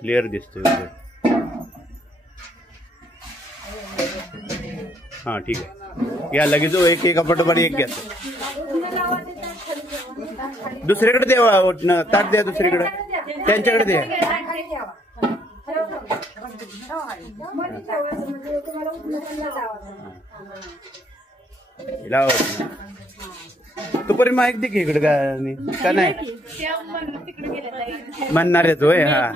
Clear दिसतोय. हा ठीक आहे, या लगेच एक एका पटोपाठ एक घ्या. दुसरीकडे द्या, ताट द्या दुसरीकडे, त्यांच्याकडे द्या. तोपर्यंत माहिती दे की इकडे का नाही म्हणणार आहे तो. हा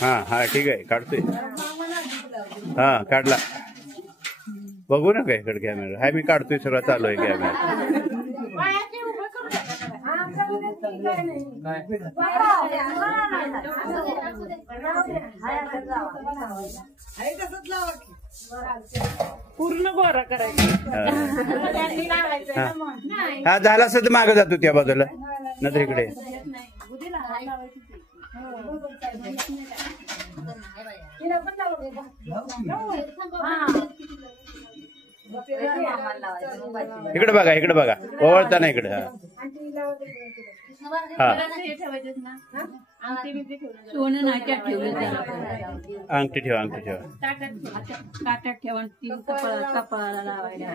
हा हा ठीक आहे, काढतोय. हा काढला, बघू ना काय इकडे कॅमेरा हाय, मी काढतोय, सगळं चालू आहे कॅमेरा. पूर्ण गोरा करायचा. हा झाला असं तर मागं जातो त्या बाजूला, नंतर इकडे. इकडे बघा, इकडे बघा, ओवळता ना इकडे. हा अंगठी ठेवा, अंगठी ठेवा. ताटात ठेवा, कपाळाला लावायला.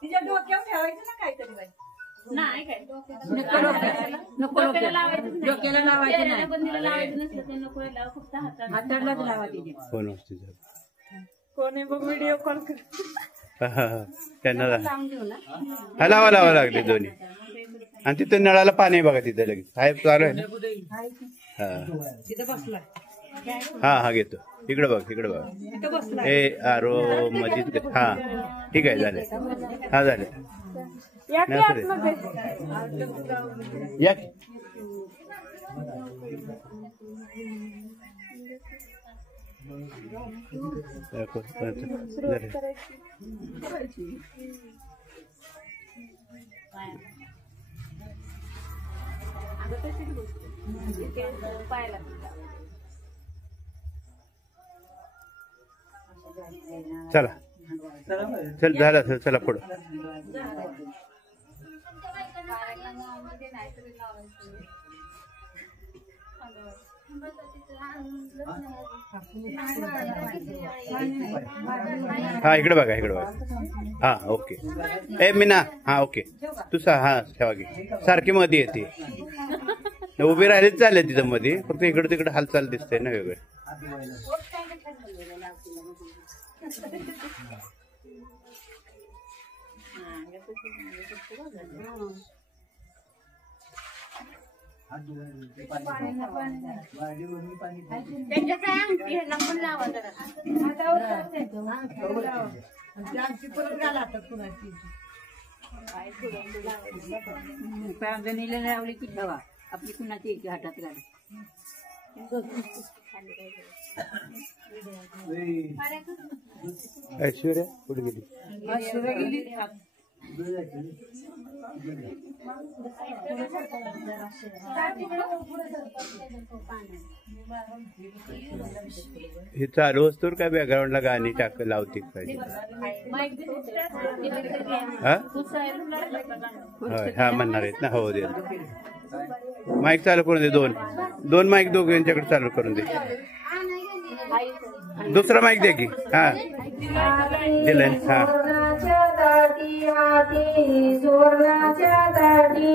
तिच्या डोक्यावर ठेवायचं ना काहीतरी बाई. नाही काय नको, डोक्याला लावायचं नाही, बंदीला लावायचं नसलं तर नको, फक्त हातालाच लावायचे. कोणी बघ व्हिडिओ कॉल कर त्यांना लावा लावा लागले दोन्ही. आणि तिथं नळाला पाणी बघा, तिथं लगेच आहे, चालू आहे ना. हा हा घेतो, इकडे बघ, इकडे बघ. हे आरो मजीद. हा ठीक आहे, झाले. हा झाले, या चला चल, झाला सर, चला पुढं. हा इकडे बघा, इकडे बघा. हा ओके. ए मीना, हा ओके. तू हा ठेवा की, सारखी मध्ये येते. उभी राहिलीच चालेल तिथं मध्ये, फक्त इकडे तिकडे हालचाल दिसते ना वेगळे. लावली की ठेवा, आपली कुणाची एक हातात घाला. ऐश्वर्या कुठे गेली? ऐश्वर्या गेली. हे चालू असतो काय बॅकग्राऊंडला गाणी टाक लावते पाहिजे. हा म्हणणार आहेत ना, हो दे. माईक चालू करून दे, दोन माईक दोघ यांच्याकडे चालू करून दे. दुसरा माईक दे की. हा दिलंय. हा सुवर्णाच्या ताटी, हाती सुवर्णाच्या ताटी,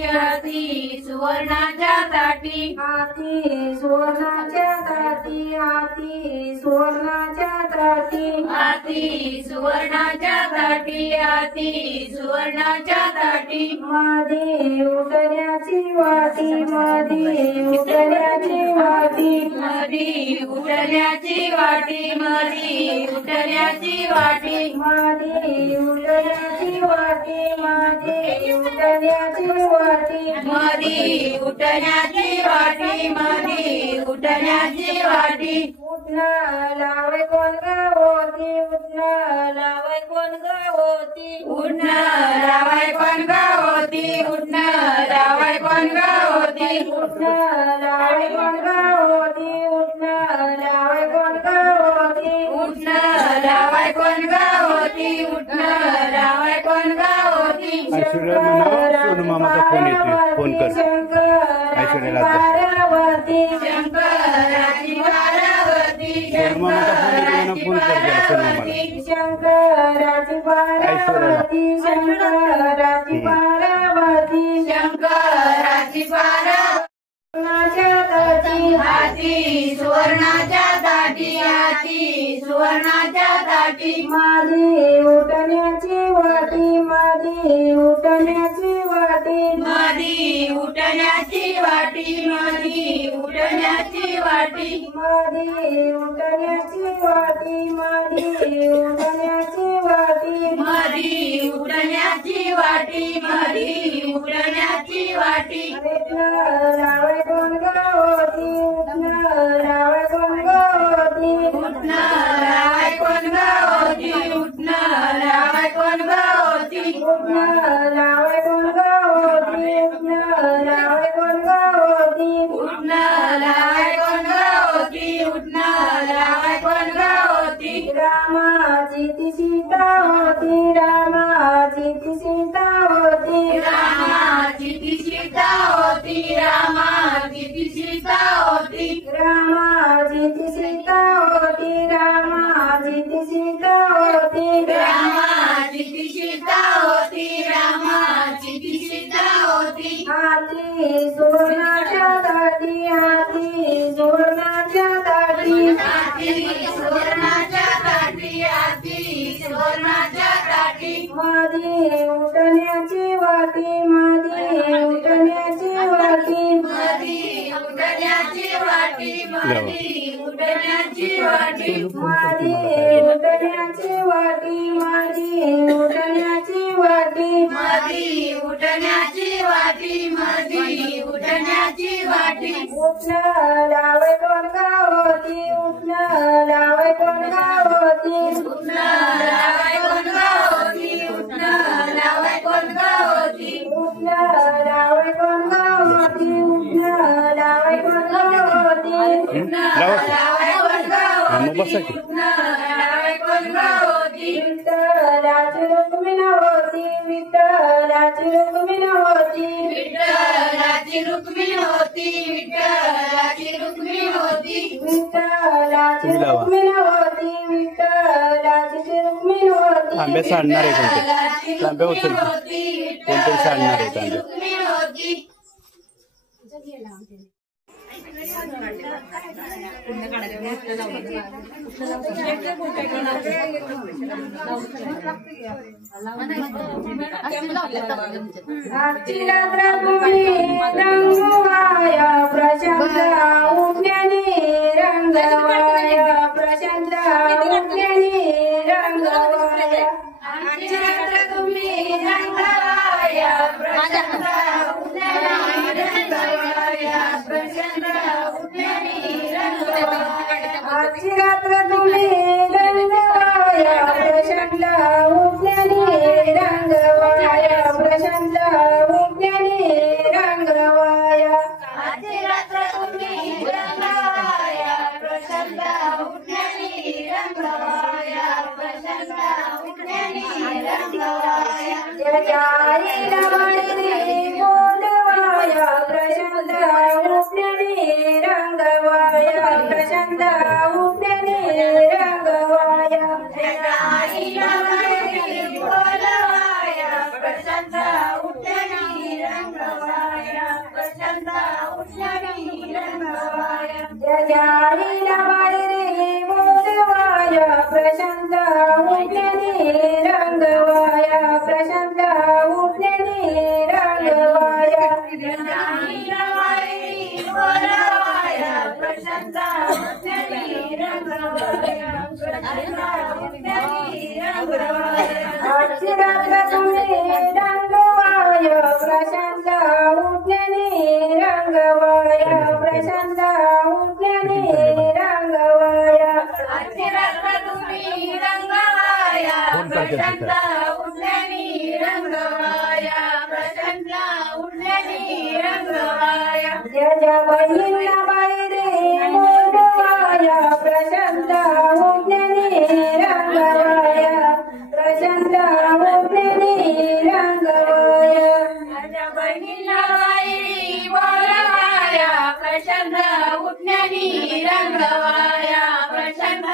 हाती सुवर्णाच्या ताटी, हाती सुवर्णाच्या ताटी, हाती सुवर्णाच्या ताटी, हाती सुवर्णाच्या ताटी, हाती सुवर्णाच्या ताटी. मध्ये उतरण्याची वाटी, मध्ये उतरण्याची वाटी, मध्ये उतरण्याची वाटी, मध्ये उतरण्या उठण्याची वाटी माझी उठण्याची वाटी माझी उठण्याची वाटी माझी उठण्याची वाटी माझी उठण्याची वाटी उठणं लावे कोण गावती उठणं लावे कोण गावती उठणं लावाय कोण गावती उठणं लावाय कोण गावती उठणं लावाय कोण गावती उठणं लावाय कोण गावती उठणं लावाय कोण गावती उठणं लावाय कोण गावती ऐश्वर्या म्हणा सोनू मामाचा फोन येतोय फोन कर ऐश्वर्याला पार्वती शंकराची पार्वती सोनू मामाचा फोन येतोय फोन कर त्याला सोनू मामाला शंकराची पार्वती शंकराची पार्वती शंकराची पार्वती हाती सुवर्णाच्या ताटी हाती सुवर्णाच्या ताटी माझी उठण्याची वाटी माझी उठण्याची वाटी माझी उठण्याची वाटी माझी उठण्याची वाटी माझी उठण्याची वाटी माझी उठण्याची वाटी माझी उठण्याची वाटी माझी उठण्याची वाटी लावाय कोण गावती उठणं लावाय कोण गावती उठणं लावाय कोण गावती उठणं लावाय कोण गावती उठणं लावाय कोण गावती उठणं लावाय कोण गावती उठणं लावाय कोण गावती उठणं लावाय कोण गावती रामाची ती सीता होती रामाची ती सीता होती रामाची ती सीता होती रामाची ती सीता होती रामाची ती सीता होती रामाची ती सीता होती रामाची ती सीता होती रामाची ती सीता होती हाती सुवर्णाच्या ताटी हाती सुवर्णाच्या ताटी हाती सुवर्णाच्या ताटी हाती सुवर्णाच्या ताटी माझी उठण्याची वाटी माझी उठण्याची वाटी माझी उठण्याची वाटी माझी उठण्याची वाटी माझी उठण्याची वाटी माझी उठण्याची वाटी माझी उठण्याची वाटी माझी उठण्याची वाटी उठणं लावे कोण गावती उठणं लावे कोण गावती उठणं लावे कोण गावती उठणं लावे कोण गावती उठणं लावे कोण गावती उठणं लावे कोण गावती उठणं लावे कोण गावती उठणं लावे कोण गावती विठ्ठलाची रुक्मिणी होती विठ्ठलाची रुक्मिणी होती विठ्ठलाची रुक्मिणी होती विठ्ठलाची रुक्मिणी होती विठ्ठलाची रुक्मिणी होती विठ्ठलाची रुक्मिणी होती तांब्या सांडणार आहे कोणते तांब्या उचल कोणतरी सांडणार आहे तांब्या रंगवाया प्रशांत उठण्याने रंगवाया प्रशांत उठण्याने रंगवाया तुम्ही रंगवाया प्रशांत उठण्याने रंगवाया प्रशांत उठण्याने रंगवाया आजची रात्र तुम्ही रंगवाया प्रशांत उठण्याने रंगवाया प्रशांत उठण्याने रंगवाया आजची रात्र तुम्ही रंगवाया प्रशांत उठण्याने रंगवाया प्रशांत उठण्याने रंगवाया त्याच्या आईला मायरी बोलवाया प्रशांत उठण्याने रंगवाया प्रशांत उठण्याने रंगवाया त्याच्या आईला मायरी बोलवाया प्रशांत उठण्याने रंगवाया प्रशांत उठण्याने रंगवाया त्याच्या आईला मायरी बोलवाया प्रशांत उठण्याने रंगवाया प्रशांत उठण्याने रंगवाया त्याच्या आईला मायरी बोलवाया प्रशांत उठण्याने रंगवाया प्रशांत उठण्याने आजची रात्र तुम्ही रंगवाया प्रशांत उठल्यानी रंगवाया प्रशांत उठल्यानी रंगवाया ज्या बहिणीला बाहेर मोडवाया प्रशांत उठल्यानी रंगवाया प्रशांत उठल्यानी रंगवाया ज्या बहिणीला बाहेर बोलवाया प्रशांत उठल्यानी रंगवाया प्रशांत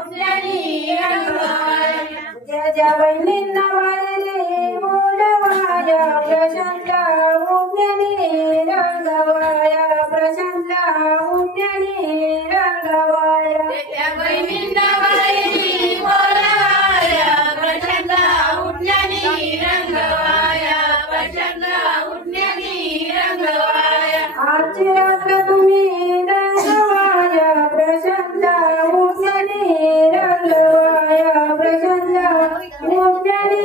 उठल्यानी रंगवाया ज्या बहिणींना बाहेर बोलवाया प्रशांत उठल्यानी रंगवाया प्रशांत उठल्यानी रंगवाया त्या बहिणींना बाहेर बोलवाया प्रशांत उठल्यानी रंगवाया प्रशांत उठल्यानी रंगवाया आजची रात्र तुम्ही रंगवाया प्रशांत उठल्यानी रंगवाया प्रशांत उठल्यानी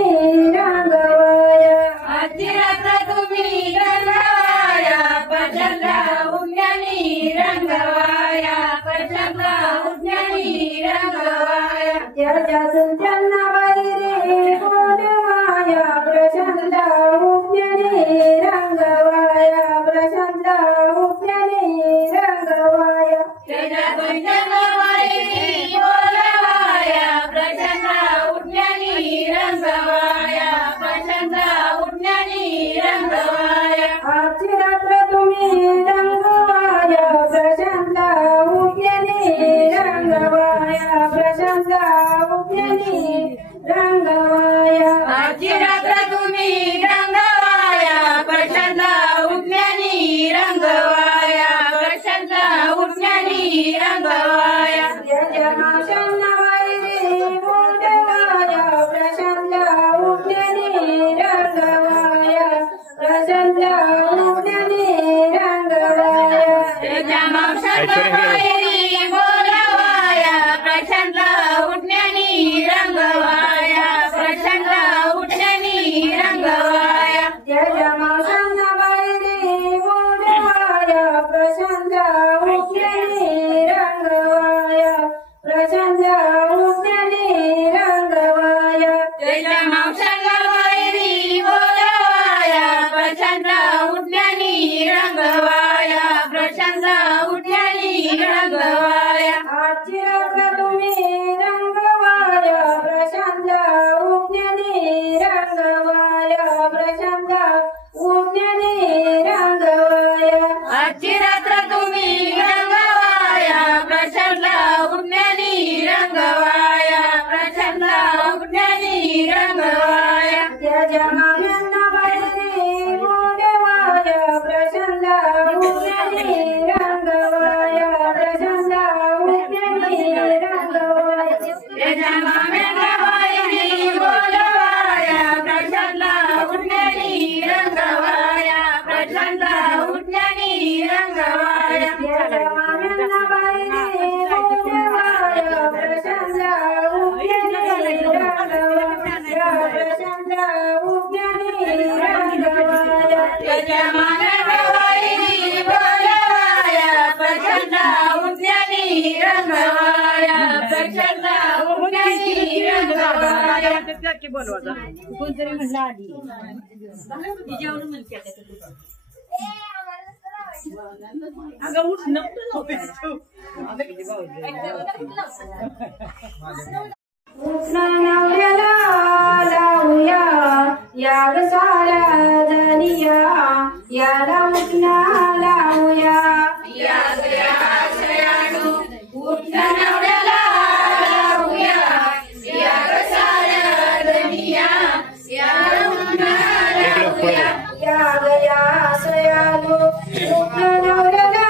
रंगवाया आजची रात्र तुम्ही रंगवाया प्रशांत उठल्यानी रंगवाया प्रशांत उठल्यानी रंगवाया ज्या सुलतांना बाहेर बोलवाया प्रशांत उठल्यानी रंगवाया प्रशांत उठल्यानी रंगवाया ज्या सुलतांना बाहेर बोलवाया प्रशांत उठल्यानी रंगवाया प्रशांत उठल्यानी रंगवाया आजची रात्र तुम्ही रंगवाया प्रशांत उठल्यानी रंगवाया प्रशांत उठल्यानी रंगवाया आजची रात्र तुम्ही रंगवाया प्रशांत उठल्यानी रंगवाया प्रशांत उठल्यानी रंगवाया ज्या माशांना बाहेर बोलवाया प्रशांत उठल्यानी रंगवाया प्रशांत उठल्यानी रंगवाया ज्या माशांना बाहेर बोलवाया प्रशांत उठल्यानी रंगवाया प्रशांत उठल्यानी रंगवाया ज्या माशांना बाहेर बोलवाया प्रशांत उठल्यानी रंगवाया प्रशांत उठल्यानी रंगवाया ज्या माशांना बाहेर बोलवाया प्रशांत उठल्यानी रंगवाया प्रशांत उठल्यानी रंगवाया आजची रात्र तुम्ही रंगवाया प्रशांत उठल्यानी रंगवाया प्रशांत उठल्यानी रंगवाया आजची रात्र तुम्ही रंगवाया प्रशांत उठल्यानी रंगवाया प्रशांत उठल्यानी रंगवाया ज्या मामांना बाहेर बोलवाया प्रशांत उठल्यानी रंगवाया प्रशांत उठल्यानी रंगवाया ज्या मामांना बाहेर बोलवाया प्रशांत उठल्यानी रंगवाया प्रशांत उठल्यानी रंगवाया ज्या मामांना बाहेर बोलवाया प्रशांत उठल्यानी रंगवाया प्रशांत उठल्यानी रंगवाया ज्या मामांना बाहेर बोलवाया प्रशांत उठल्यानी रंगवाया प्रशांत उठल्यानी रंगवाया कोणतरी म्हणलं आधी जेवण म्हणते अगं उठ नवऱ्याला लावूया याग साऱ्या जनिया याला उठना लावूया याग आश्रयानु उठना नवऱ्याला लावूया याग साऱ्या जनिया याला उठना लावूया याग आश्रयानु उठना नवऱ्याला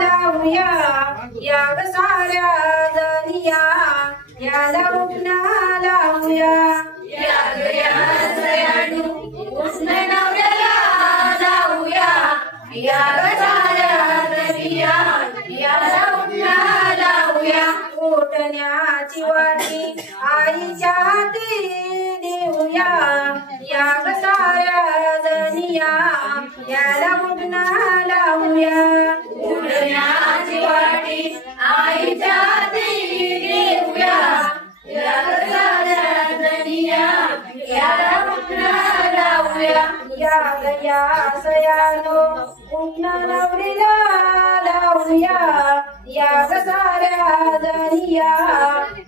लावूया याग साऱ्या जनिया याला उठना लावूया याग आश्रयानु उठना नवऱ्याला लावूया याग साऱ्या जनिया याला उठना लावूया उठण्याची वाटी आईच्या हाती देऊया याग साऱ्या जनिया याला उठना लावूया उठण्याची वाटी आईच्या हाती या सयानो उठना नवरीला लावूया या ग साऱ्या जणिया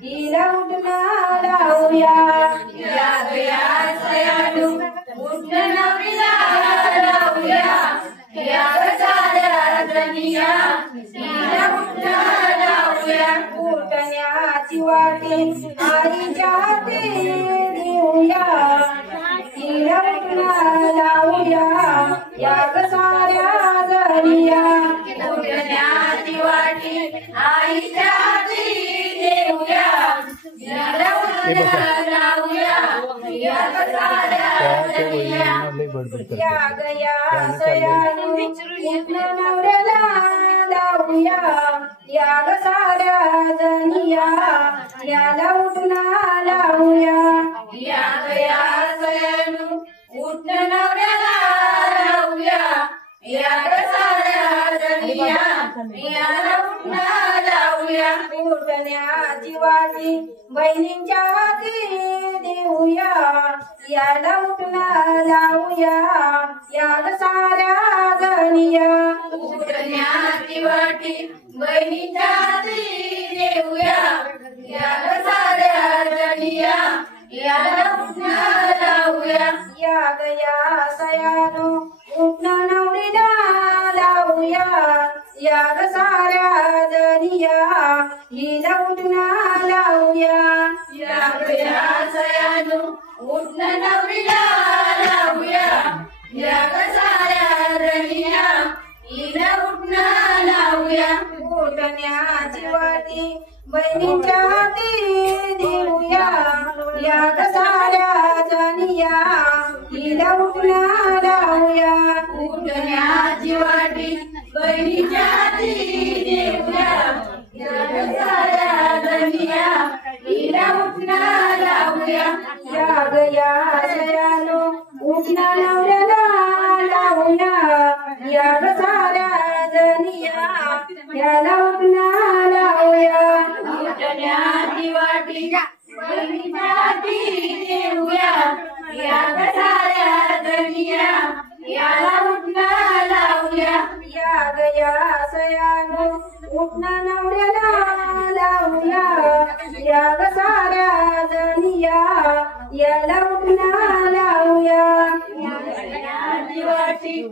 हिला उठना लावूया या सयानो उठना नवरीला लावूया या ग साऱ्या जणिया हिला उठना लावूया उठण्याची वाटी आईच्या हाती देऊया हिला उठना लावूया या ग साऱ्या जणिया उठण्याची वाटी आईच्या हाती देऊया हिला उठना लावूया या ग साऱ्या जणिया या गया सयानो उठना नवऱ्याला लावूया या ग साऱ्या जणिया याला उठना लावूया या गया सयानो उठना नवऱ्याला लावूया या ग साऱ्या जणिया याला उठना लावूया उठण्याची वाटी बहिणींच्या हाती देऊया याला उठना लावूया या ग साऱ्या जणिया उठण्याची वाटी बहिणींच्या हाती देऊया या ग साऱ्या जणिया याला उठना लावूया या गया सयानो उठना नवरीला लावूया या ग साऱ्या जणिया हिला उठना लावूया या गया सयानो उठना नवरीला लावूया या ग साऱ्या जणिया हिला उठना लावूया उठण्याची वाटी बहिणींच्या हाती देऊया या ग साऱ्या जणिया हिला उठना लावूया उठण्याची वाटी बहिणीच्या हाती देऊया या ग साऱ्या जणिया हिला उठना लावूया या गया सयानो उठना नवऱ्याला लावूया या ग साऱ्या जणिया याला उठना लावूया उठण्याची वाटी बहिणीच्या हाती देऊया या ग साऱ्या जणिया याला उठना लावूया या गया सयानो उठना नवऱ्याला लावूया या ग साऱ्या जणिया याला उठना लावूया उठण्याची वाटी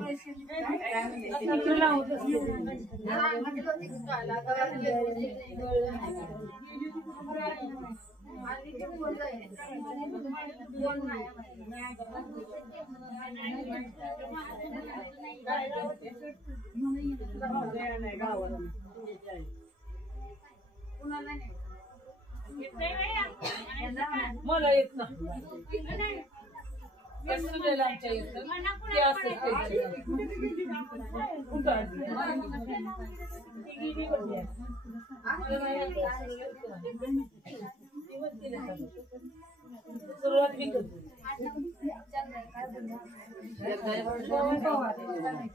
मला येत नाही कसलेला आमच्या इथं ते असेल सुरुवात मी करतो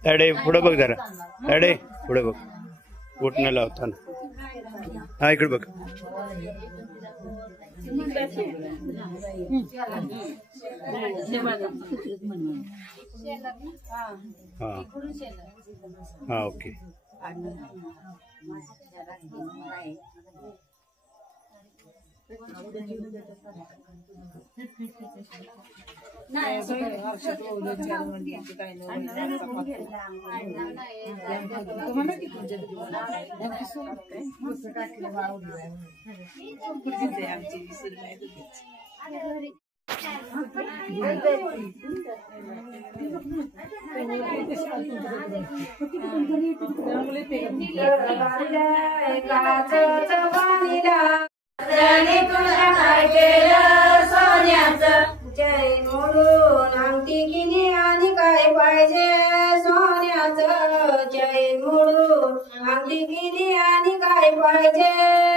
ताडे पुढे बघ जरा ताडे पुढे बघ उठणं लावताना हा इकडे बघ हा हा ओके जणी तुझ्या काय केलं सोन्याचं जैन म्हणून अंगठी किनी आणि काय पाहिजे सोन्याचं जैन म्हणून अंगठी किनी आणि काय पाहिजे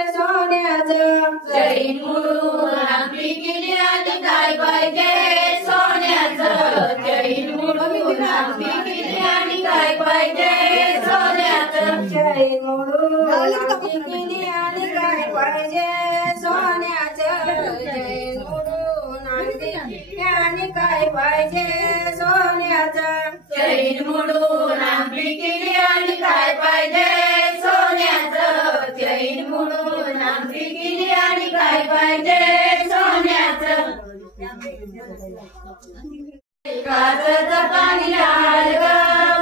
सोन्याचं जैन म्हणून अंगठी किनी आणि काय पाहिजे सोन्याचं जैन म्हणून अंगठी किनी आणि काय पाहिजे सोन्याचं जैन म्हणून अंगठी किनी आणि काय पाहिजे सोन्याचं जैन म्हणून अंगठी आणि काय पाहिजे सोन्याचं चैन मोडून अंगठी केली आणि काय पाहिजे सोन्याचं चैन मोडून अंगठी केली आणि काय पाहिजे सोन्याचं काचचं पाणी आलं ग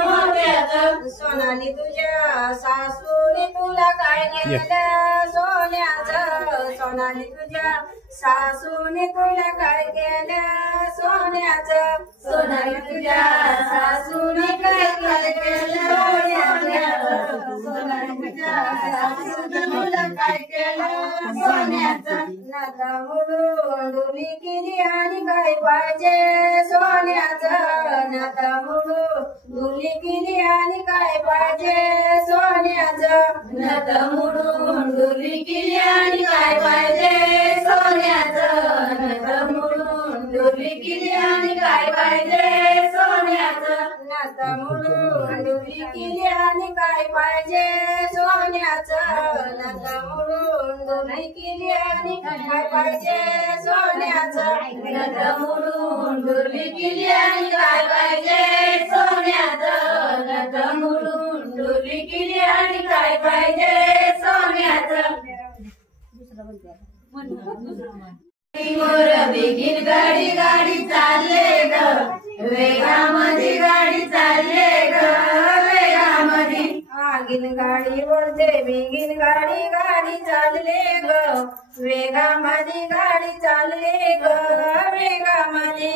मोत्याचं सोनाली तुझ्या सासूने तुला काय केलं सोन्याचं सोनाली तुझ्या सासूने तुला काय केलं सोन्याचं सोनाली तुझ्या सासूने काय केलं सोन्याचं सोनाली तुझ्या सासूने तुला काय केलं सोन्याचं नाता मोडून डोली केली आणि काय पाहिजे सोन्याचं नाता मोडून डोली केली आणि काय पाहिजे सोन्याचं नाता मोडून डोली केली आणि काय पाहिजे सोन्याचं नाता मोडून डोली केली आणि काय पाहिजे सोन्याचं नाता मोडून डोली केली आणि काय पाहिजे सोन्याचं नाता मोडून डोली केली आणि काय पाहिजे सोन्याचं नाता मोडून डोली केली आणि काय पाहिजे सोन्याचं नाता मोडून डोली केली आणि काय पाहिजे सोन्याचं मोर बेगीन गाडी गाडी चालले ग वेगामध्ये गाडी चालले ग वेगामध्ये आगीन गाडी बोलते बेगीन गाडी गाडी चालले ग वेगामध्ये गाडी चालले ग वेगामध्ये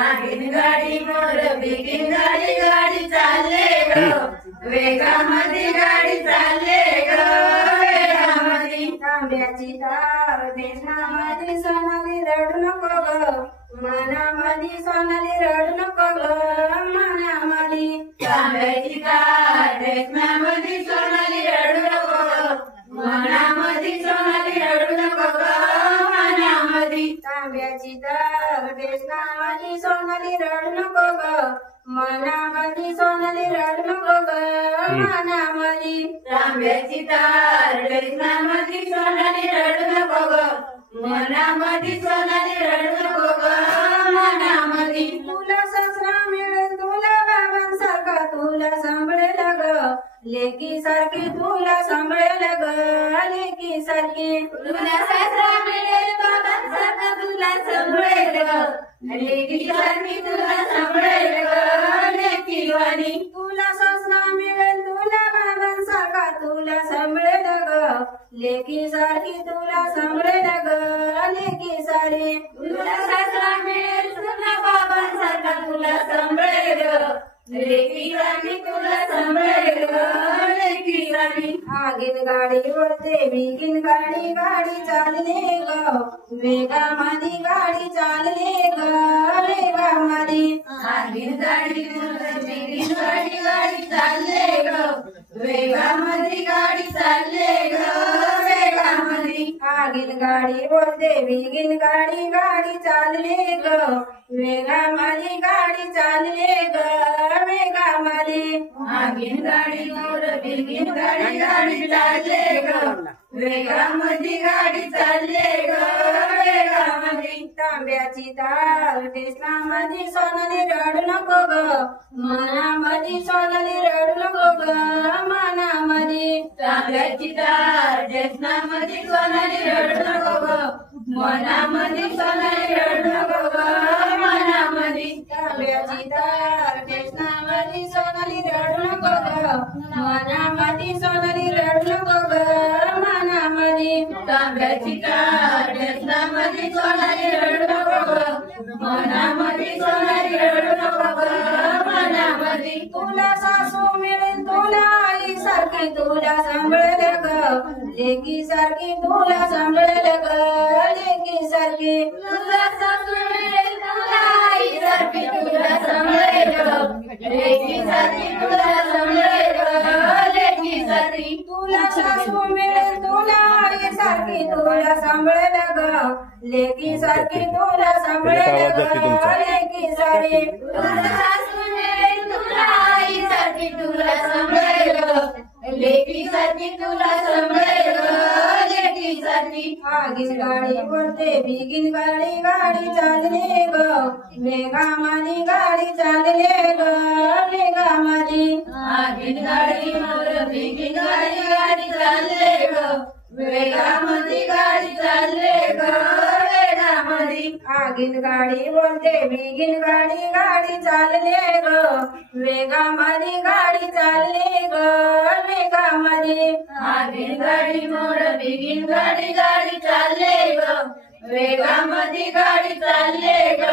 आगीन गाडी मोर बेगीन गाडी गाडी चालले ग वेगामध्ये गाडी चालले ग वेगामध्ये तांब्याची तार देशामध्ये सोनाली रडू नको ग मनामध्ये सोनाली रडू नको ग मनामध्ये तांब्याची तार देशामध्ये सोनाली रडू नको ग मनामध्ये सोनाली रडू नको ग मनामध्ये तांब्याची तार देशामध्ये सोनाली रडू नको ग मनामध्ये सोनाली रडू नको ग मनामध्ये तांब्याची तार देशामध्ये सोनाली रडू नको ग मनामध्ये सोनाली रडू नको ग मनामध्ये तुला सासरा मिळेल तुला बाबांसारखा तुला सांभाळेल ग लेकी सारखी तुला सांभाळेल ग लेकी सारखी तुला सासरा मिळेल बाबांसारखा तुला सांभाळेल ग लेकी सारखी तुला सांभाळेल ग लेकी वाणी तुला सासरा मिळेल तुला बाबांसारखा तुला सांभाळेल ग लेकी सारखी तुला सांभाळेल ग लेकी सारी तुला सासरा मिळेल तुला बाबांसारखा तुला सांभाळेल ग लेकी सारखी तुला सांभाळेल ग लेकी सारी आगीन गाडी बोलते बिगीन गाडी गाडी चालले ग वेगामध्ये गाडी चालले ग वेगामध्ये आगीन गाडी बोलते बिगीन गाडी गाडी चालले ग वेगामध्ये गाडी चालले ग वेगामध्ये आगीन गाडी बोलते बिगीन गाडी गाडी चालले ग वेगामध्ये गाडी चालले ग वेगामध्ये आगीन गाडी मोर बिगीन गाडी गाडी चालले ग वेगामध्ये गाडी चालले ग वेगामध्ये तांब्याची तार देशामध्ये सोनाली रडू नको ग मनामध्ये सोनाली रडू नको ग मनामध्ये तांब्याची तार देशामध्ये सोनाली रडू नको ग मनामध्ये सोनाली रडू नको ग मनामध्ये तांब्याची तार देशामध्ये सोनाली रडू नको ग मनामध्ये सोनाली रडू नको ग मनामध्ये तांब्याची तार देशामध्ये सोनाली रडू नको ग मनामध्ये सोनाली रडू नको ग मनामध्ये तुला सासू मिळेल तुला आई सारखी तुला सांभाळेल ग लेकी सारखी तुला सांभाळेल ग लेकी सारखी तुला सासू मिळेल तुला आई सारखी तुला सांभाळेल ग लेकी सारखी तुला सांभाळेल ग लेकी सारखी तुला सासू मिळेल तुला आई सारखी तुला सांभाळेल ग लेकी सारखी तुला सांभाळेल ग लेकी सारी तुला सासू मिळेल तुला आईसाठी तुला सांभाळेल लेकीसाठी तुला सांभाळेल लेकीसाठी आगीन गाडी बोलते बिगीन गाडी गाडी चालले ग मेघामाली गाडी चालले ग मेघामाली आगीन गाडी मोर बिगीन गाडी गाडी चालले ग वेगामध्ये गाडी चालले ग वेगामध्ये आगीन गाडी बोलते बिगीन गाडी गाडी चालले ग वेगामाली गाडी चालले ग वेगामाली आगीन गाडी मोर बिगीन गाडी गाडी चालले ग वेगामध्ये गाडी चालले ग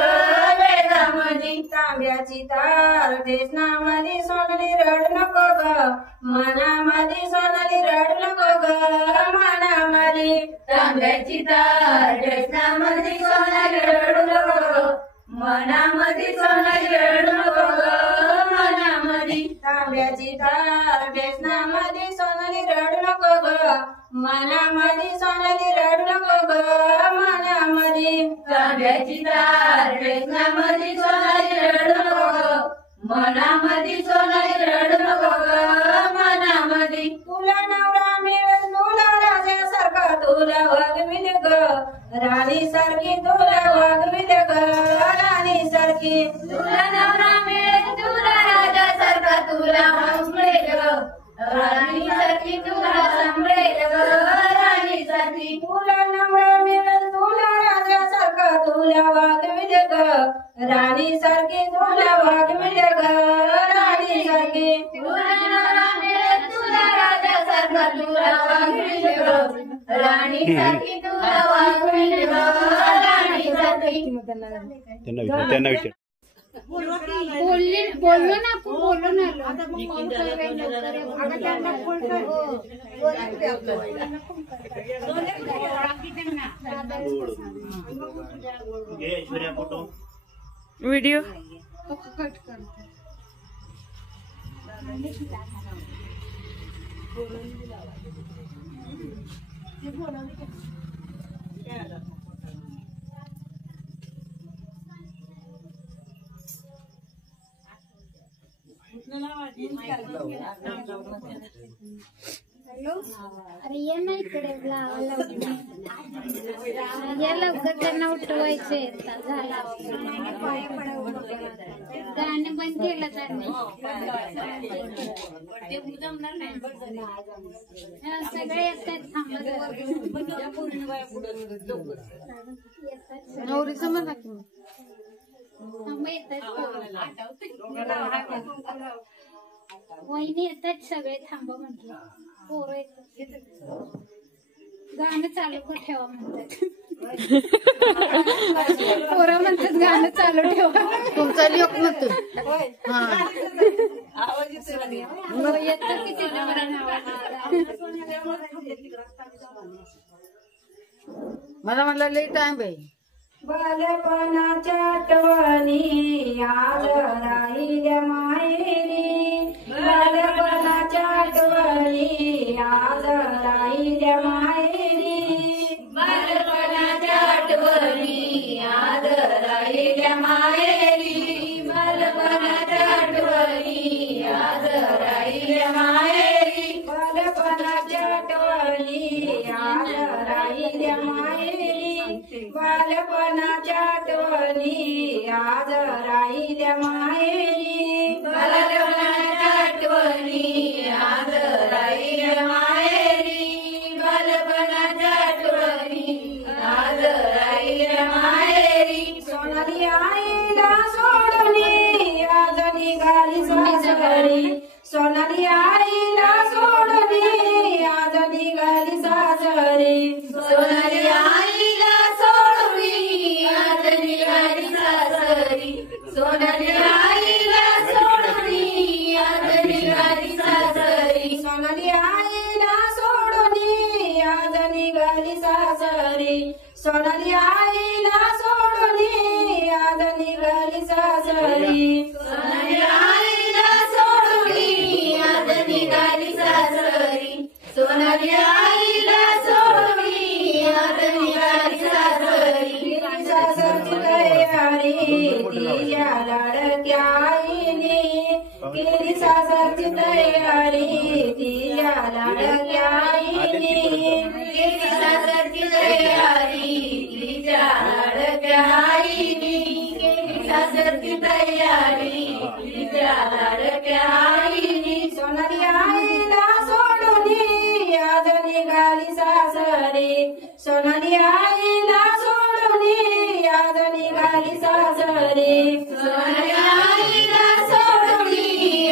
वेगामध्ये तांब्याची तार देशनामध्ये सोनाली रड नको ग मनामध्ये सोनाली रड नको ग मनामध्ये तांब्याची तार देशनामध्ये सोनाली रडू नको ग मनामध्ये सोनाली रडू नको ग मनामध्ये तांब्याची तार देशनामध्ये सोनाली रड नको ग मनामध्ये सोनाली रड नको ग मनामध्ये तांब्याची तार देशनामध्ये सोनाली रडू नको ग मनामध्ये सोनाली रडू नको ग मनामध्ये तुला नवरा मिळेल तुला राजासारखा तुला वागविल ग राणी सारखी तुला वागविल ग राणी सारखी तुला नवरा मिळेल तुला राजासारखा तुला सांभाळेल ग राणीसारखी तुला सांभाळेल ग राणीसारखी तुला नवरा मिळेल तुला राजासारखा तुला वागविल ग राणी सारखी तुला वागविल ग राणी सारखी तुला नवरा मिळेल तुला राजासारखा तुला वागविल ग राणीसारखी तुला वागविल ग राणीसारखी त्यांना विचार बोललो ना आपण बोललो ना व्हिडिओ अरे ये ना इकडे या लवकर त्यांना उठवायचे झाला गाणे बंद केलं त्यांनी सगळे येतात थांबत नवरीचं म्हणा की थांब येतात वहिनी येतात सगळे थांबा म्हटलं पोरं येतात गाणं चालू कर ठेवा म्हणतात पोरं म्हणतात गाणं चालू ठेवा तुमचा लोक म्हणतो येतात की तिला मला म्हणलं लई टाइम आहे बालपणाच्या आठवणी आज राहिल्या माहेरी बालपणाच्या आठवणी आज राहिल्या माहेरी बालपणाच्या आठवणी आज राहिल्या माहेरी बालपणाच्या आठवणी आज राहिल्या माहेरी बालपणाच्या आठवणी आज राहिल्या माहेरी बालपणाच्या आठवणी आज राहिल्या माहेरी बालपणाच्या आठवणी आज राहिल्या माहेरी बालपणाच्या आठवणी आज राहिल्या माहेरी सोनाली आईला सोडून आज निघाली सासरी सोनाली आईला सोडून आज निघाली सासरी सोनाली आईला सोडून आज निघाली सासरी सोनाली आईला सोडून आज निघाली सासरी सोनाली आईला सोडून आज निघाली सासरी सोनाली आईला सोडून आज निघाली सासरी सोनाली आईला सोडून आज निघाली सासरी सोनाली आईला सोडून आज निघाली सासरी सासरची तयारी तिच्या लाडक्या आईने सासरची तयारी तिच्या लाडक्या आईनी केली सासरची तयारी तिच्या लाडक्या आईनी केली सासरची तयारी तिच्या लाडक्या आईनी सोनाली आईला सोडून आज निघाली सासरी सोनाली आईला सोडून आज निघाली सासरी सोनाली आईला सोडून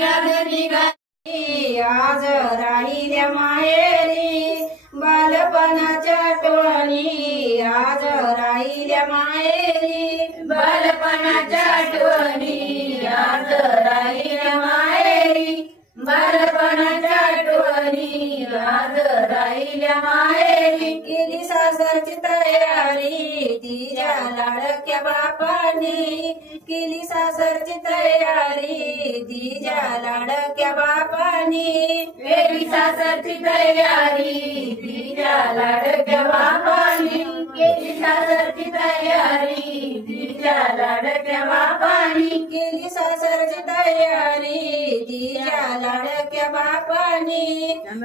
आज निघाली आज राहिल्या माहेरी बालपणाच्या आठवणी आज राहिल्या माहेरी बालपणाच्या आठवणी आज राहिल्या माहेरी बालपणाच्या आठवणी आज राहिल्या माहेरी केली सासरची तयारी तिच्या लाडक्या बापानी केली सासरची तयारी तिच्या लाडक्या बापानी केली सासरची तयारी तिच्या लाडक्या बापानी केली सासरची तयारी तिच्या लाडक्या बापानी केली सासरची तयारी तिच्या लाडक्या बापानी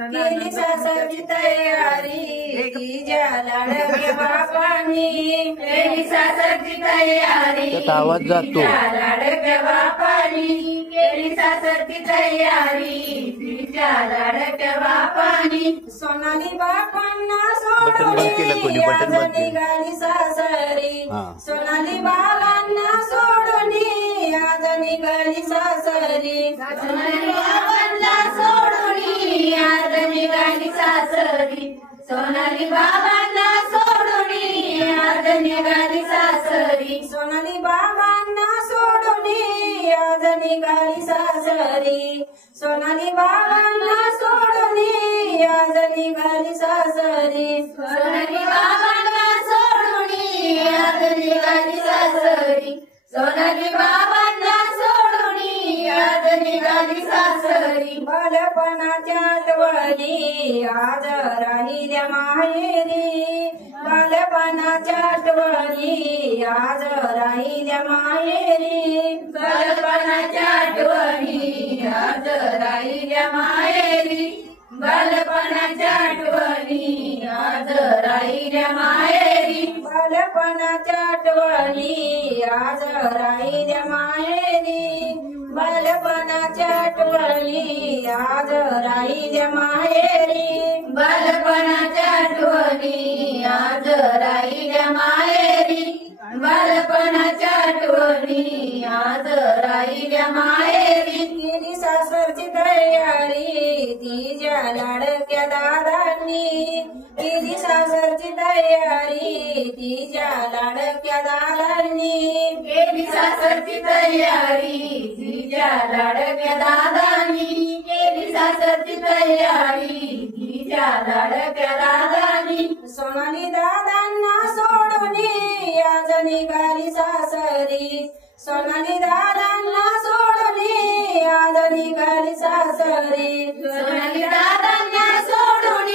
केली सासरची तयारी तिच्या लाडक्या बापानी केली सासरची तयारी त्यात आवाज जातो. तिच्या लाडक्या बापानी केली सासरची तयारी तिच्या लाडक्या बापानी सोनाली बापांना बटन बंद केलं कोणी? बटन बंद केलं. निघाली सासरी हा. सोनाली बाबांना सोडून आज निघाली सासरी सोनाली बाबांना सोडून आज निघाली सासरी सोनाली बाबांना सोडून आज निघाली सासरी सोनाली बाबांना सोडून आज निघाली सासरी सोनाली बाबांना सोडून आज निघाली सासरी सोनाली बाबांना सोडून आज निघाली सासरी सोनाली बाबांना सोडून आज निघाली सासरी बालपणाच्या आठवणी आज राहिल्या माहेरी बालपणाच्या आठवणी आज राहिल्या माहेरी बालपणाच्या आठवणी आज राहिल्या माहेरी बालपणाच्या आठवणी आज राहिल्या माहेरी बालपणाच्या आठवणी आज राहिल्या माहेरी बालपणाच्या आठवणी आज राहिल्या माहेरी बालपणाच्या आठवणी आज राहिल्या माहेरी बालपणाच्या आठवणी आज राहिल्या माहेरी केली सासरची तयारी तिच्या लाडक्या दादांनी केली सासरची तयारी तिच्या लाडक्या दादांनी केली सासरची तयारी तिच्या लाडक्या दादानी केली सासरची तयारी तिच्या लाडक्या दादानी सोनाली दादांना सोडून आज निघाली सासरी सोनाली दादांना सोडून आज निघाली सासरी सोनाली दादांना सोडून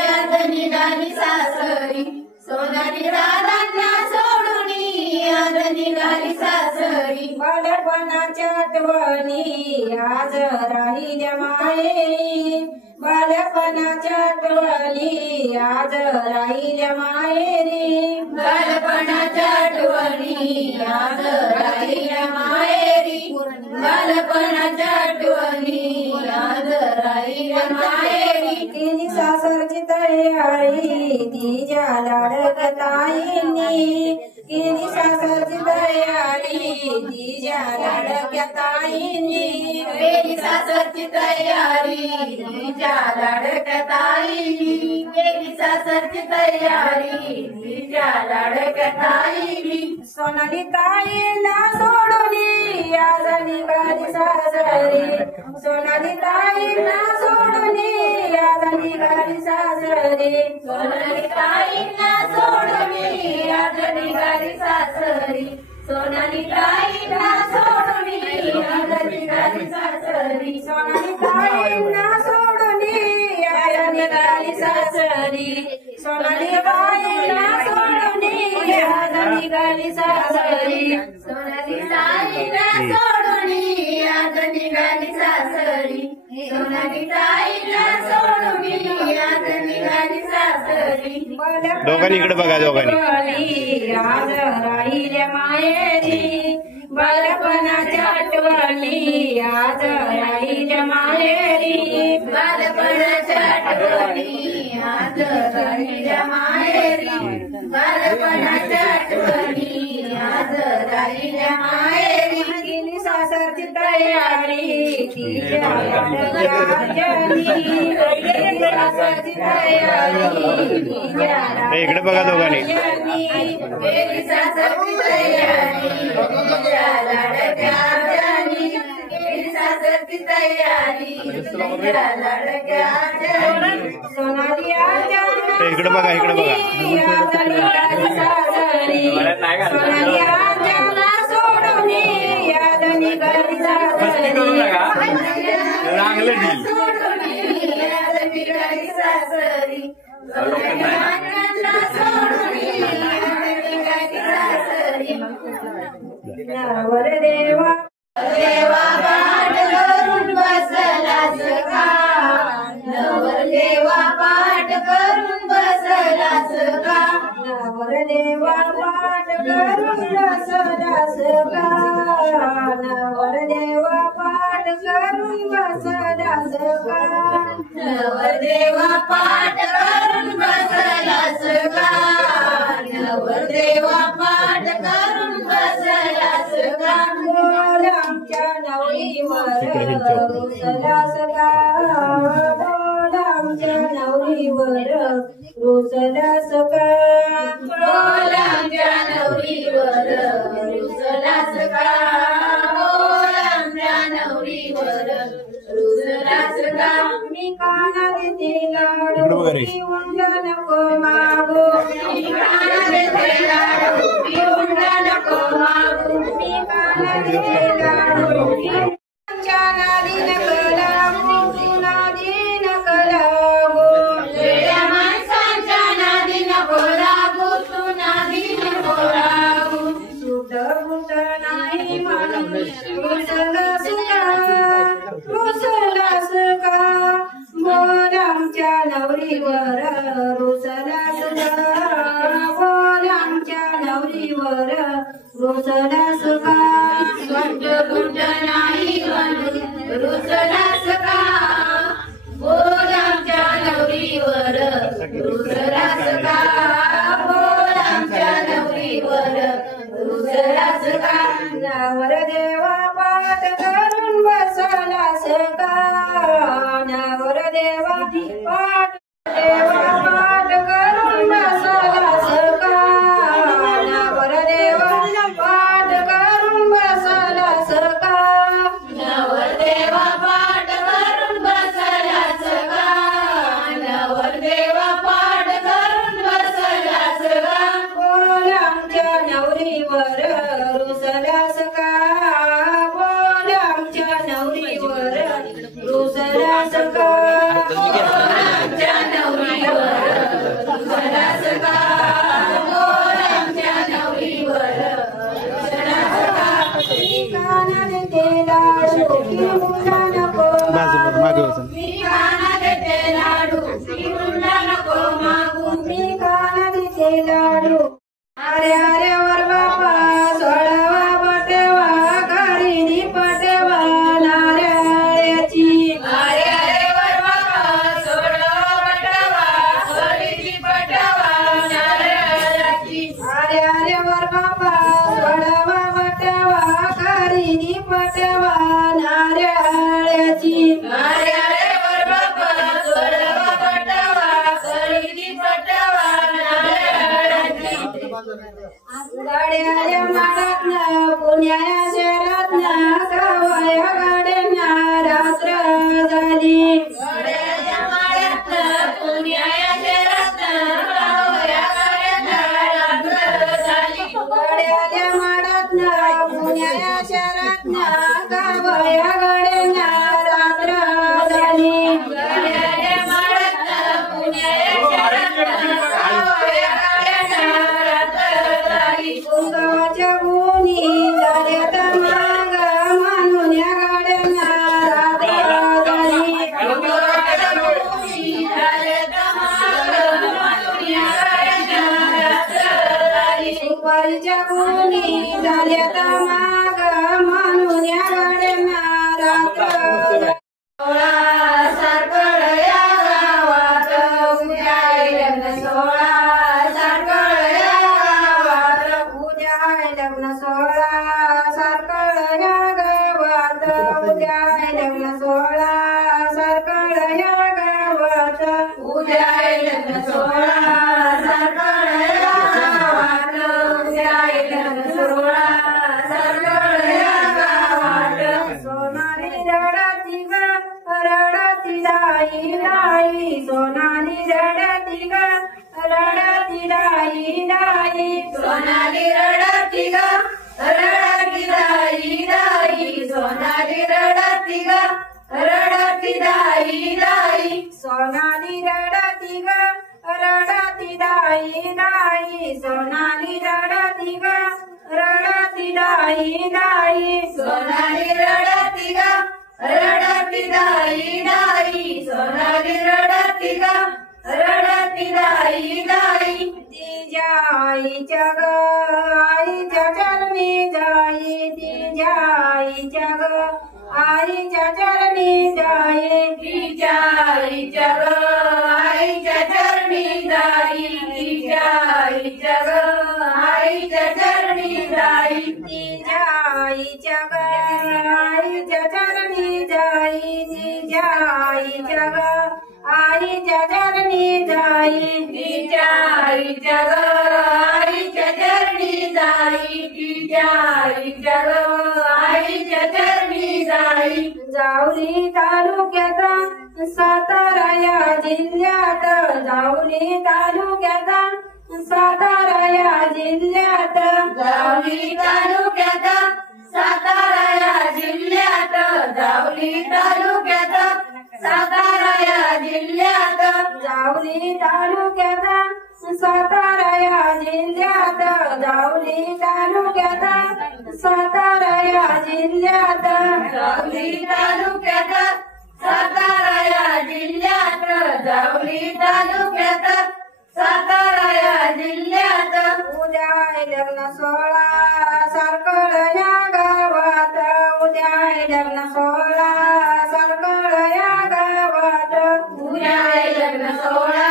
आज निघाली सासरी सोनाली दादांना सोडून आज निघाली सासरी बालपणाच्या आठवणी आज राहिल्या माहेरी बालपणाच्या आठवणी आज राहिल्या माहेरी बालपणाच्या आठवणी आज राहिल्या माहेरी बालपणाच्या आठवणी आज राहिल्या माहेरी केली सासरची तयारी तिच्या लाडक्या ताईंनी केली सासरची तयारी तिच्या लाडक्या ताईंनी केली सासरची तयारी तिच्या लाडक्या ताईनी केली सासरची तयारी तिच्या लाडक्या ताईनी सोनाली ताईला सोडून आज निघाली सासरी सोनाली ताईला सोडून आज निघाली सासरी सोनाली ताईंना सोडून आज निघाली सासरी सोनाली ताईंना सोडून आज निघाली सासरी सोनाली ताईंना सोडून आज निघाली सासरी सोनाली ताईला सोडून आज निघाली सासरी सोनाली ताईंना सोडून आज निघाली सासरी सोनालीच्या आईला सोडून आज निघाली सासरी. दोघांनी इकडे बघा, दोघांनी. आज राहिल्या माहेरी बालपणाच्या आठवणी, आज राहिल्या माहेरी बालपणाच्या आठवणी, आज राहिल्या माहेरी बालपणाच्या आठवणी, आज राहिल्या माहेरी. केली सासरची तयारी तिच्या लाडक्याची, केली सासरची तयारी तिच्या ए, इकडे बघा दोघांनी. केली सासरची तयारी तिच्या लाडक्याची, केली सासरची तयारी तिच्या लाडक्याची. सोनाली आजा ए, इकडे बघा, इकडे बघा. सोनाली आजा सोडून याद निघाली सासरी. नवर देवा देवा पाठ करून बसलास का, नवर देवा पाठ करून बसलास का, नवर देवा पाठ करून बसलास का, नवर देवा पाठ करून बसलास का, नवर देवा पाठ करून बसलास का, नवर देवा पाठ करून बसलास का. बोल आमच्या नवरीवर रुसलास का, बोल आमच्या नवरीवर रुसलास का, बोल आमच्या नवरीवर रुसलास का, बोल आमच्या नवरीवर रुसलास का. मी कानात ते लाडू पिऊन नको मागू, मी कानात ते लाडू पिऊन नको मागू, मी कानात ते लाडू पिऊन आमच्या नादी नको लागू, नादी नको लागू. वेड्या माणसांच्या नादी नको लागू, तू नादी नको लागू. सुट बुट नाही म्हणून रुसलास का, रुसलास का, बोल आमच्या नवरीवर रुसलास का, बोल आमच्या नवरीवर रुसलास का. सुट बुट नाही म्हणून रुसलास का, बोल आमच्या नवरीवर रुसलास का, बोल आमच्या नवरीवर रुसलास का. नवर देवा पाठ करून बसलास का, नवर देवा पाठ देवा पाठ करून बसलास का, नवर देवा पाठ करून बसलास का, नवर देवा पाठ करून बसलास का, नवर देवा पाठ करून बसलास का. बोल आमच्या नवरीवर रुसलास का, बोल आमच्या नवरीवर रुसलास का, आमच्या नवरीवर रुसलास का, बोल आमच्या नवरीवर रुसलास का. मी कानात ते लाडू पिऊन नको मागू, मी कानात ते लाडू पिऊन नको मागू, मी कानात ते लाडू. अरे अरे वर बापा सोडावा पटवा, गाडीनी पटवा नाऱ्याची. अरे अरे वर बाबा सोडवा पटवा, सोडीची पटवा नारळाची. अरे अरे वर बापा सोडावा पटवा, गाडीनी पटवा नाऱ्याची. अरे अरे वर बाबा सोडवा पटवा, सोडीची पटवा नारळाची. गाड्या माडातनं पुण्या शहरातनं गावाया गाड्यांना रात्र झाली. गड्याच्या माळ्यातनं पुण्याच्या शहरातनं गावया गाड्यांना रात्र झाली. गाड्या माडातनं पुण्या शहरातनं गावाया गाड्यांना रात्र झाली. गड्याच्या माळ्यातनं पुण्याच्या शहरातनं गावया गाड्यांना रात्र झाली. गावाच्या गुणी झाल्या तर माग म्हणून या गाड्यांना रात्र झाली. दुपारीच्या गुणी झाल्यात माग म्हणून या गाड्यांना रात्र सोळा सारकळ या गावात उद्या आहे लग्न सोळा सारकळ या गावात उद्या आहे लग्न सोहळा सारकळ या गावात उद्या आहे लग्न सोहळा सारकळ या गावात उद्या आहे लग्न सोळा सारकळ या गावात उद्या आहे लग्न सोळा सारकळ या गावात सोनाली रडती ग रडती दाई दाई सोनाली रडती ग रडती दाई दाई सोनाली रडती ग रडती दाई दाई सोनाली रडती ग रडती दाई दाई सोनाली रडती ग रडती दाई दाई सोनाली रडती ग रडती दाई दाई सोनाली रडती ग रडती दाई दाई सोनाली रडती ग रडती दाई दाई तिच्या आईच्या ग आईच्या चरणी जाई तिच्या आईच्या ग आईच्या चरणी जाई तिच्या आईच्या ग आईच्या चरणी जाई तिच्या आईच्या ग आईच्या चरणी जाई तिच्या आईच्या ग आईच्या चरणी जाई तिच्या आईच्या ग आईच्या चरणी जाई तिच्या आईच्या ग आईच्या चरणी जाई तिच्या आईच्या ग आईच्या चरणी जाई जावली तालुक्यात सातारा या जिल्ह्यात जावली तालुक्यात सातारा या जिल्ह्यात जावली तालुक्यात सातारा या जिल्ह्यात जावली तालुक्यात सातारा या जिल्ह्यात जावली तालुक्यात सातारा या जिल्ह्यात जावली तालुक्यात सातारा या जिल्ह्यात जावली तालुक्यात सातारा या जिल्ह्यात जावली तालुक्यात सातारा या जिल्ह्यात उद्या आहे लग्न सोहळा सारकळ या गावात उद्या आहे लग्न सोहळा सारकळ या गावात उद्या आहे लग्न सोहळा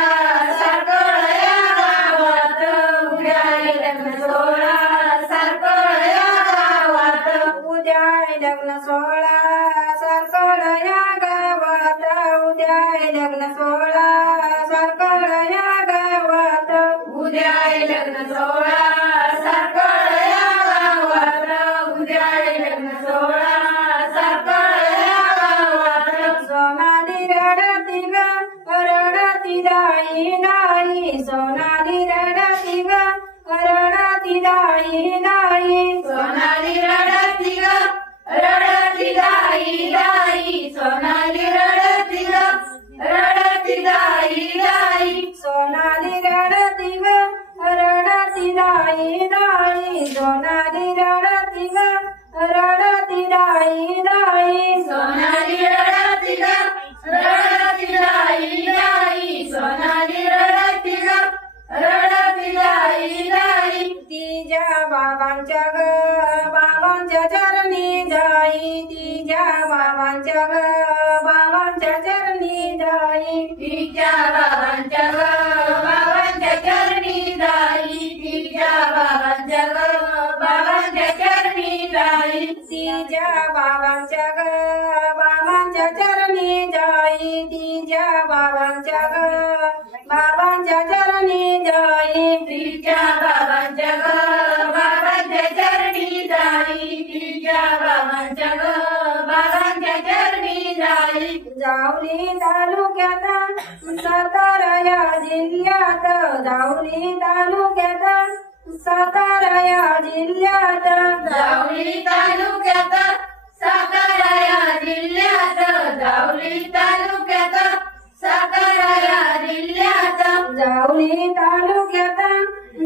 सारकळ या गावात उद्या आहे लग्न सोहळा सारकळ या गावात उद्या आहे लग्न सोहळा सारकळ या गावात उद्या आहे लग्न सोहळा सारकळ या गावात उद्या आहे लग्न सोहळा सारकळ या गावात उद्या आहे लग्न सोहळा सारकळ या गावात सोनाली रडती ग रडती दाई दाई सोनाली रडती ग रडती दाई दाई सोनाली रडती ग रडती दाई दाई सोनाली रडती ग रडती दाई दाई सोनाली रडती ग रडती दाई दाई सोनाली रडती ग रडती दाई दाई सोनाली रडती ग रडती दाई दाई सोनाली रडती ग रडती दाई दाई तिच्या बाबांच्या ग बाबांच्या चरणी जाई तिच्या बाबांच्या ग बाबांच्या चरणी जाई तिच्या बाबांच्या ग बाबांच्या चरणी जाई तिच्या बाबांच्या ग बाबांच्या चरणी जाई तिच्या बाबांच्या ग बाबांच्या चरणी जाई तिच्या बाबांच्या ग बाबांच्या चरणी जाई तिच्या बाबांच्या ग बाबांच्या चरणी जाई तिच्या बाबांच्या ग बाबांच्या चरणी जाई जावली तालुक्यात सातारा या जिल्ह्यात जावली तालुक्यात सातारा या जिल्ह्यात जावली तालुक्यात सातारा या जिल्ह्यात जावली तालुक्यात सातारा या जिल्ह्यात जावली तालुक्यात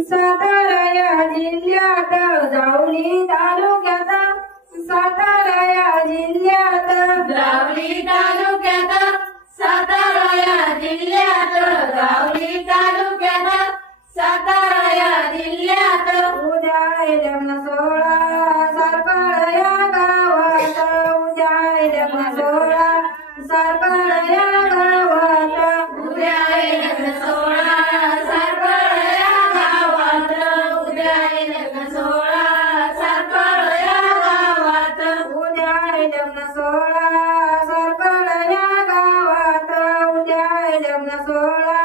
सातारा या जिल्ह्यात जावली तालुक्यात सातारा या जिल्ह्यात जावली तालुक्यात सातारा या जिल्ह्यात जावली तालुक्यात सातारा या जिल्ह्यात उद्या आहे लग्न सोहळा सरकळ या गावात उद्या आहे लग्न सोहळा सरकळ या गावात उद्या आहे लग्न सोहळा सरकळ या गावात उद्या आहे लग्न सोहळा सरकळ या गावात उद्या आहे लग्न सोहळा सरकळ या गावात उद्या आहे लग्न सोहळा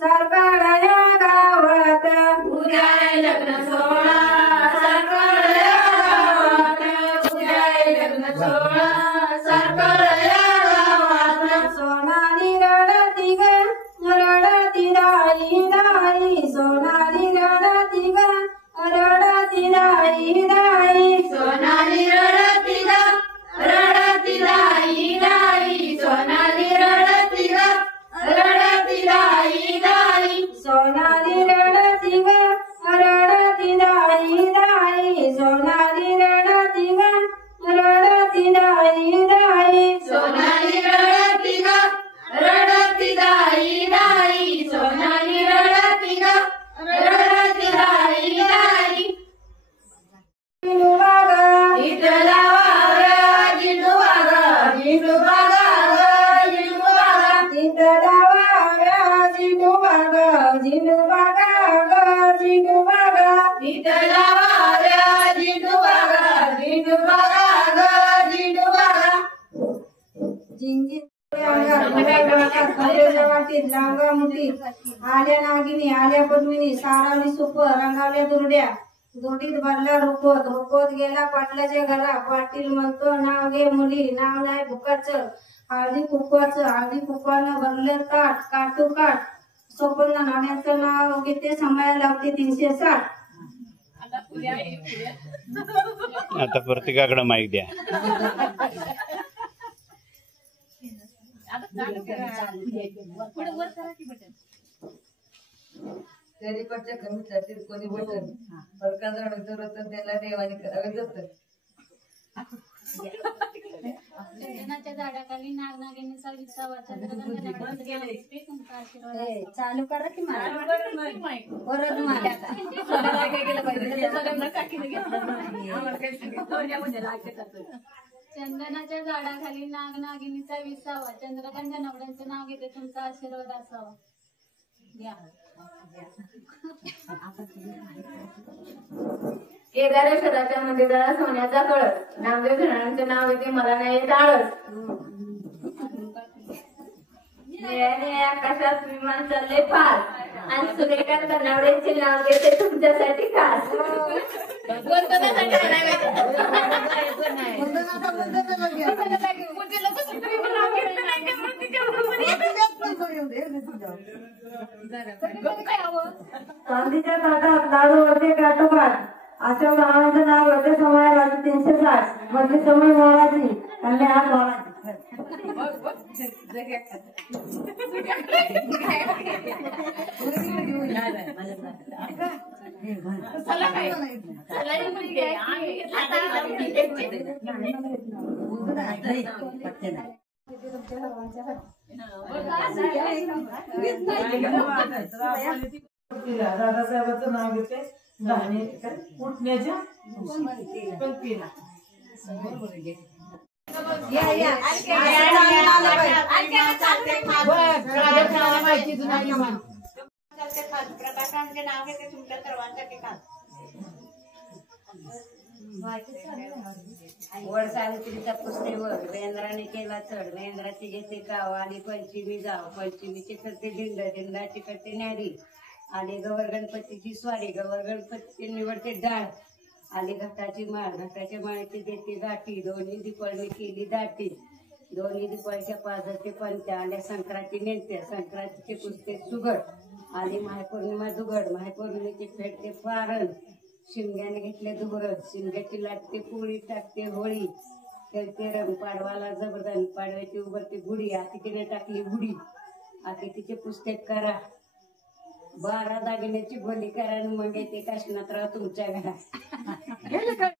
सरकळ या गावात उद्या आहे लग्न सोहळा सरकळ या गावात उद्या आहे लग्न सोहळा सरकळ या गावात सोनाली रडती ग रडती दाई दाई सोनाली रडती ग रडती दाई दाई सोनाली रडती ग रडती दाई दाई सोनाली रडती ग रडती दाई दाई सोनाली रडती ग रडती दाई दाई सोनाली रडती ग रडती दाई दाई सोनाली रडती ग रडती दाई दाई सोनाली रडती ग रडती दाई दाई इथला वागा जिंडू वागा जिंडू वागा ग जिंडू वागा झिंडू बागा ग झिंडू बागा इथला वागा जिंडू वागा जिंडू वागा ग जिंडू वागा लांगा मुठी आल्या नागिनी आल्या पद्मिनी सारावली सुप रंगावल्या दुरड्या दुर्डीत भरला रुकोत रुकोत गेला पाटलाच्या घरा पाटील म्हणतो नाव घे मुली नाव नाही भुकाचं हळदी कुकवानं भरलं काठ काटू काठ सोपन्न नाण्याचं नाव घेते समाया लावते 360 आता प्रत्येकाकडे माईक द्या. तरीकडच्या कमी जातील कोणी बटन सरकारचं रतन त्याला देवाने करावे जातं. चंदनाच्या झाडाखाली नागनागिनीचा विसावा चालू करा की परत चंदनाच्या झाडाखाली नागनागिनीचा विसावा चंद्रकांतच्या नवऱ्यांचं नाव घेते तुमचा आशीर्वाद असावा. केदारेश्वराच्या मंदिराला सोन्याचा कळस नामदेव धरणांचं नाव येते मला नाही टाळस. निळ्या निळ्या आकाशात विमान चालले पार आणि सुरेखा तनावड्यांचे नाव घेते तुमच्यासाठी खास. चांदीच्या ताटात लाडू होते काठोकाठ अशा गावांचं नाव होते समाया 360 मधली समय मोळाची आणि हात मोळाची. दादासाहेबांचं नाव घेते गाणे उठण्याच्या कल्पना. प्रकाशांचे नाव घेते तुमच्या सर्वांसाठी खास. वड सावित्रीचा पुस्तेवर वेंद्राने केला चढ वेंद्राची घेते गाव आणि पंचमी जाव पंचमीची करते दिंड दिंडाची करते न्यारी आली गवर गणपतीची स्वारी गवर गणपतीची निवडते डाळ आली घटाची माळ घटाच्या माळेची देते गाठी दोन्ही दिपळणी केली दाटी दोन्ही दिपळीच्या पाजाचे पंत्या आल्या संक्रांती नेत्या संक्रांतीचे पुसते सुगड आली महापौर्णिमा दुगड महापौर्णिमेची फेडते पारण शिमग्याने घेतले दुगरड शिमग्याची लागते पोळी टाकते होळी खेळते रंग पाडवाला जबरदन पाडव्याची उभरते गुढी आतिकीने टाकली गुढी आतिकीचे पुसते करा 12 दागिन्याची बोली करा आणि मग येते काशनाथराव तुमच्या घरात.